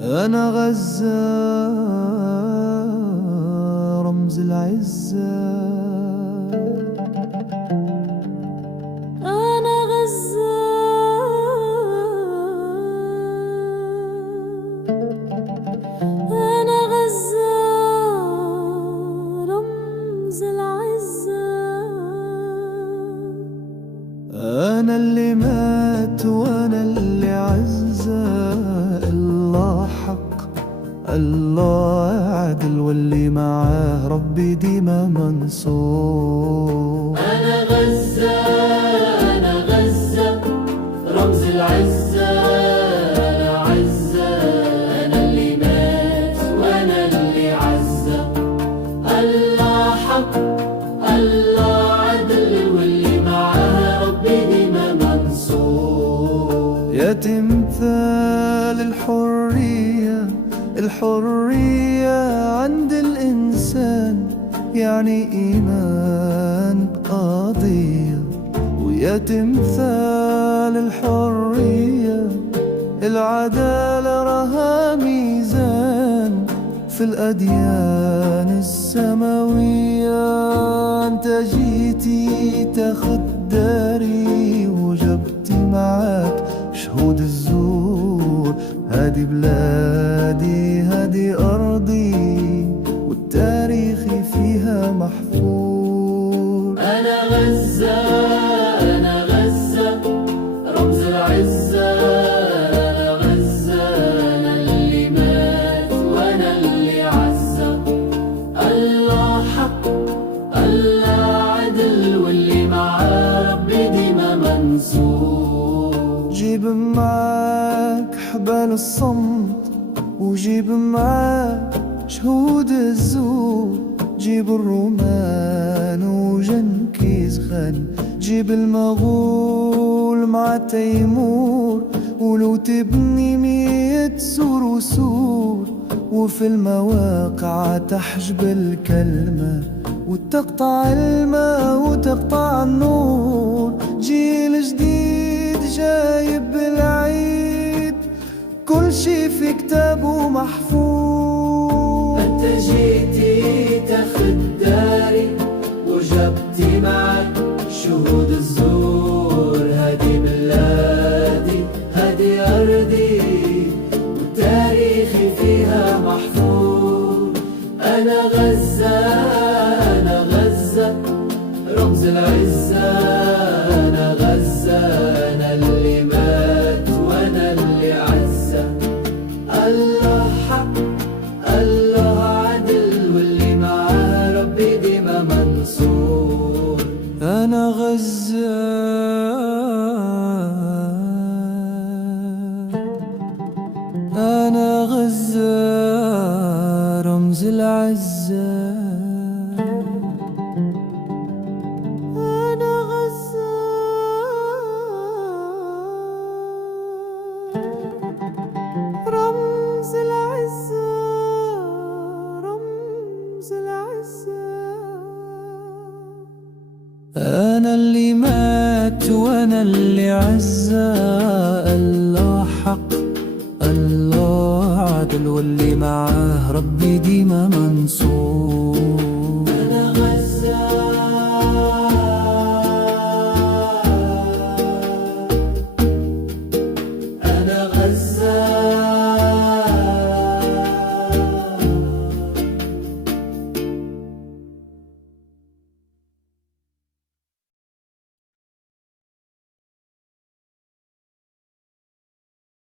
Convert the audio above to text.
أنا غزة رمز العزة. أنا غزة أنا غزة رمز العزة. أنا اللي مات وأنا اللي عزة. الله حق، الله عدل، واللي معاه ربي ديما منصور. أنا غزة أنا غزة رمز العزة. أنا عزة أنا اللي مات وأنا اللي عزة. الله حق، الله عدل، واللي معاه ربي ديما منصور. يا تمثال الحرية، الحرية عند الإنسان يعني إيمان قضية. ويا تمثال الحرية، العدالة رها ميزان في الأديان السماوية. أنت جيتي تاخد داري وجبتي معاك شهود الزور. هادي بلادي هادي أرضي، والتاريخ فيها محفور. أنا غزة أنا غزة رمز العزة. أنا غزة أنا اللي مات وأنا اللي عزة. الله حق، الله عدل، واللي معاه ربي ديما منصور. جيب معاك حبال الصمت، وجيب معاك شهود الزور. جيب الرومان وجنكيز خان، جيب المغول مع تيمور. ولو تبني 100 سور وسور، وفي المواقع تحجب الكلمة، وتقطع الماء وتقطع النور. جيل جديد جايب بالعيد، كل شي في كتابه محفوظ. أنت جيتي تاخد داري وجبتي معك شهود الزور. هادي بلادي هادي أرضي، وتاريخي فيها محفور. أنا غزة أنا غزة رمز العزة. أنا غزة أنا اللي مات وأنا اللي عزة. الله حق، الله عدل، واللي معاه ربي ديما منصور. أنا غزة أنا غزة رمز العزة. أنا غزة رمز العزة. ثابت وانا اللي عزة. الله حق الله عدل واللي معاه ربي ديما منصور.